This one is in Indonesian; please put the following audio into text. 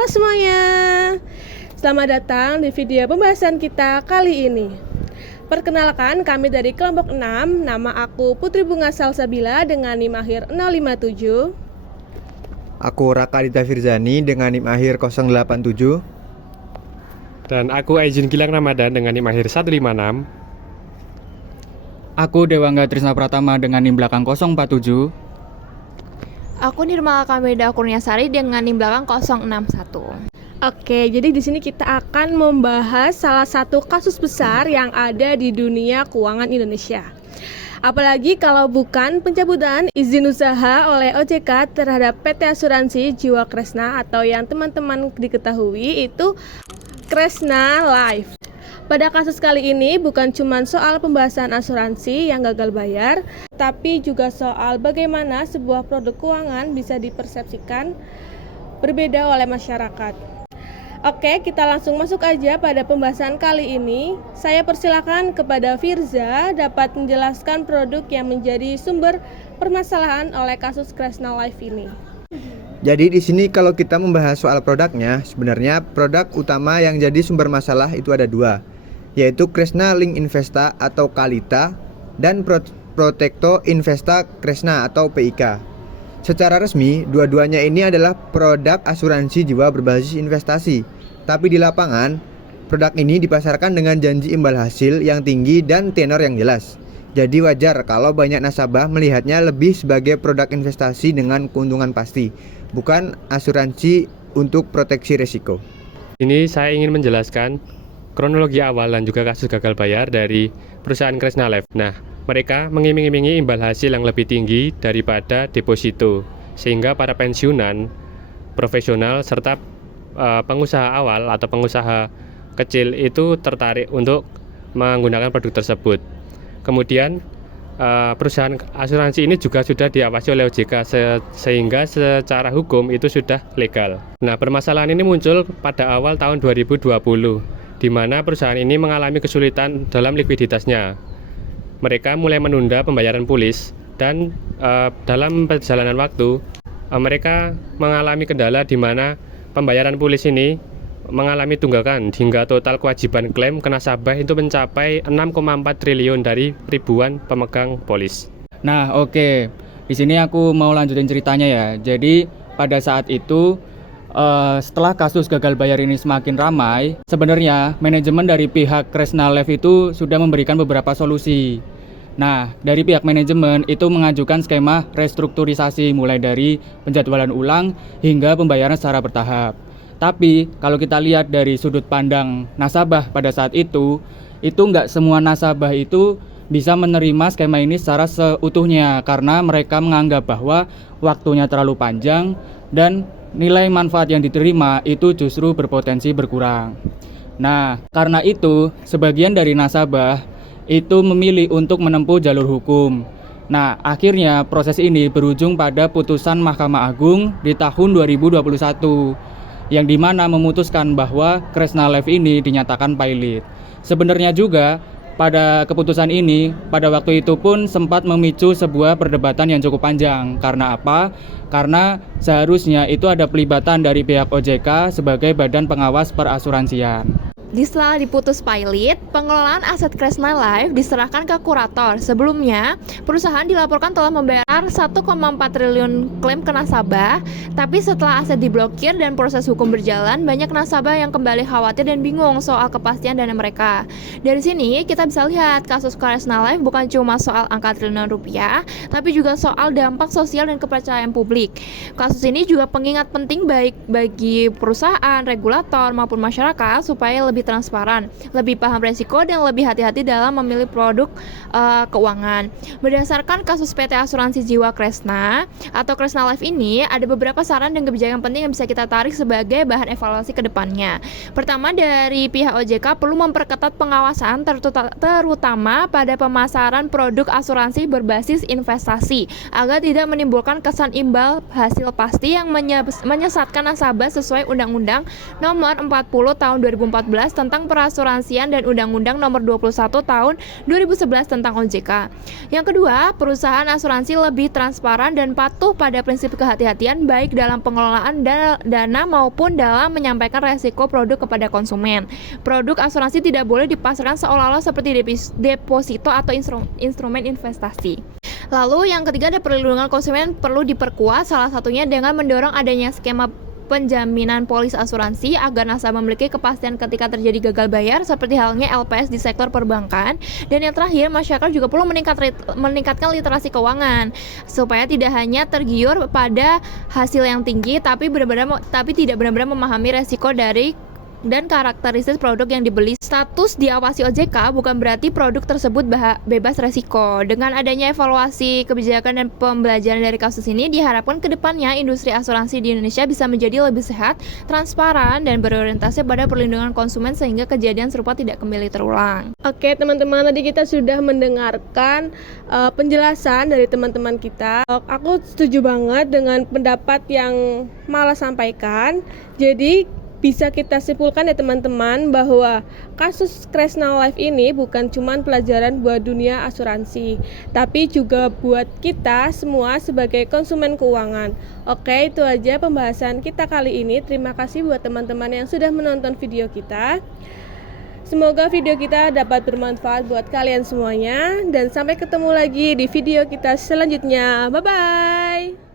Halo semuanya, selamat datang di video pembahasan kita kali ini. Perkenalkan, kami dari kelompok 6, nama aku Putri Bunga Salsabila dengan NIM akhir 057. Aku Raka Aditya Firzani dengan NIM akhir 087. Dan aku Aijin Gilang Ramadan dengan NIM akhir 156. Aku Dewangga Trisna Pratama dengan NIM belakang 047. Aku Nirmala Kameda Kurniasari dengan NIM belakang 061. Oke, jadi di sini kita akan membahas salah satu kasus besar yang ada di dunia keuangan Indonesia. Apalagi kalau bukan pencabutan izin usaha oleh OJK terhadap PT Asuransi Jiwa Kresna atau yang teman-teman diketahui itu Kresna Life. Pada kasus kali ini bukan cuma soal pembahasan asuransi yang gagal bayar, tapi juga soal bagaimana sebuah produk keuangan bisa dipersepsikan berbeda oleh masyarakat. Oke, kita langsung masuk aja pada pembahasan kali ini. Saya persilakan kepada Firza dapat menjelaskan produk yang menjadi sumber permasalahan oleh kasus Kresna Life ini. Jadi di sini kalau kita membahas soal produknya, sebenarnya produk utama yang jadi sumber masalah itu ada dua, yaitu Kresna Link Investa atau Kalita dan Protekto Investa Kresna atau PIK. Secara resmi, dua-duanya ini adalah produk asuransi jiwa berbasis investasi. Tapi di lapangan, produk ini dipasarkan dengan janji imbal hasil yang tinggi dan tenor yang jelas. Jadi wajar kalau banyak nasabah melihatnya lebih sebagai produk investasi dengan keuntungan pasti, bukan asuransi untuk proteksi risiko. Ini saya ingin menjelaskan kronologi awal dan juga kasus gagal bayar dari perusahaan Kresna Life. Nah, mereka mengiming-imingi imbal hasil yang lebih tinggi daripada deposito, sehingga para pensiunan, profesional, serta pengusaha awal atau pengusaha kecil itu tertarik untuk menggunakan produk tersebut. Kemudian perusahaan asuransi ini juga sudah diawasi oleh OJK sehingga secara hukum itu sudah legal. Nah, permasalahan ini muncul pada awal tahun 2020, di mana perusahaan ini mengalami kesulitan dalam likuiditasnya. Mereka mulai menunda pembayaran polis dan dalam perjalanan waktu mereka mengalami kendala di mana pembayaran polis ini mengalami tunggakan hingga total kewajiban klaim ke nasabah itu mencapai 6,4 triliun dari ribuan pemegang polis. Nah, oke. Di sini aku mau lanjutin ceritanya ya. Jadi pada saat itu setelah kasus gagal bayar ini semakin ramai, sebenarnya manajemen dari pihak Kresna Life itu sudah memberikan beberapa solusi. Nah, dari pihak manajemen itu mengajukan skema restrukturisasi mulai dari penjadwalan ulang hingga pembayaran secara bertahap. Tapi kalau kita lihat dari sudut pandang nasabah pada saat itu nggak semua nasabah itu bisa menerima skema ini secara seutuhnya karena mereka menganggap bahwa waktunya terlalu panjang dan nilai manfaat yang diterima itu justru berpotensi berkurang. Nah, karena itu sebagian dari nasabah itu memilih untuk menempuh jalur hukum. Nah, akhirnya proses ini berujung pada putusan Mahkamah Agung di tahun 2021 yang dimana memutuskan bahwa Kresna Life ini dinyatakan pailit. Sebenarnya juga pada keputusan ini, pada waktu itu pun sempat memicu sebuah perdebatan yang cukup panjang. Karena apa? Karena seharusnya itu ada pelibatan dari pihak OJK sebagai badan pengawas perasuransian. Setelah diputus pailit, pengelolaan aset Kresna Life diserahkan ke kurator. Sebelumnya, perusahaan dilaporkan telah membayar 1,4 triliun klaim ke nasabah, tapi setelah aset diblokir dan proses hukum berjalan, banyak nasabah yang kembali khawatir dan bingung soal kepastian dana mereka. Dari sini, kita bisa lihat kasus Kresna Life bukan cuma soal angka triliunan rupiah, tapi juga soal dampak sosial dan kepercayaan publik. Kasus ini juga pengingat penting baik bagi perusahaan, regulator, maupun masyarakat supaya lebih transparan, lebih paham resiko, dan lebih hati-hati dalam memilih produk keuangan. Berdasarkan kasus PT Asuransi Jiwa Kresna atau Kresna Life ini, ada beberapa saran dan kebijakan penting yang bisa kita tarik sebagai bahan evaluasi ke depannya. Pertama, dari pihak OJK perlu memperketat pengawasan terutama pada pemasaran produk asuransi berbasis investasi agar tidak menimbulkan kesan imbal hasil pasti yang menyesatkan nasabah sesuai Undang-Undang Nomor 40 Tahun 2014 tentang perasuransian dan Undang-Undang Nomor 21 Tahun 2011 tentang OJK. Yang kedua, perusahaan asuransi lebih transparan dan patuh pada prinsip kehati-hatian baik dalam pengelolaan dana maupun dalam menyampaikan resiko produk kepada konsumen. Produk asuransi tidak boleh dipasarkan seolah-olah seperti deposito atau instrumen investasi. Lalu yang ketiga, ada perlindungan konsumen perlu diperkuat, salah satunya dengan mendorong adanya skema penjaminan polis asuransi agar nasabah memiliki kepastian ketika terjadi gagal bayar seperti halnya LPS di sektor perbankan. Dan yang terakhir, masyarakat juga perlu meningkatkan literasi keuangan supaya tidak hanya tergiur pada hasil yang tinggi tapi tidak benar-benar memahami resiko dan karakteristik produk yang dibeli. Status diawasi OJK bukan berarti produk tersebut bebas resiko. Dengan adanya evaluasi kebijakan dan pembelajaran dari kasus ini, diharapkan kedepannya industri asuransi di Indonesia bisa menjadi lebih sehat, transparan, dan berorientasi pada perlindungan konsumen sehingga kejadian serupa tidak kembali terulang. Oke teman-teman, tadi kita sudah mendengarkan penjelasan dari teman-teman kita. Aku setuju banget dengan pendapat yang Mala sampaikan. Jadi bisa kita simpulkan ya teman-teman bahwa kasus Kresna Life ini bukan cuma pelajaran buat dunia asuransi, tapi juga buat kita semua sebagai konsumen keuangan. Oke, itu aja pembahasan kita kali ini. Terima kasih buat teman-teman yang sudah menonton video kita. Semoga video kita dapat bermanfaat buat kalian semuanya, dan sampai ketemu lagi di video kita selanjutnya. Bye-bye.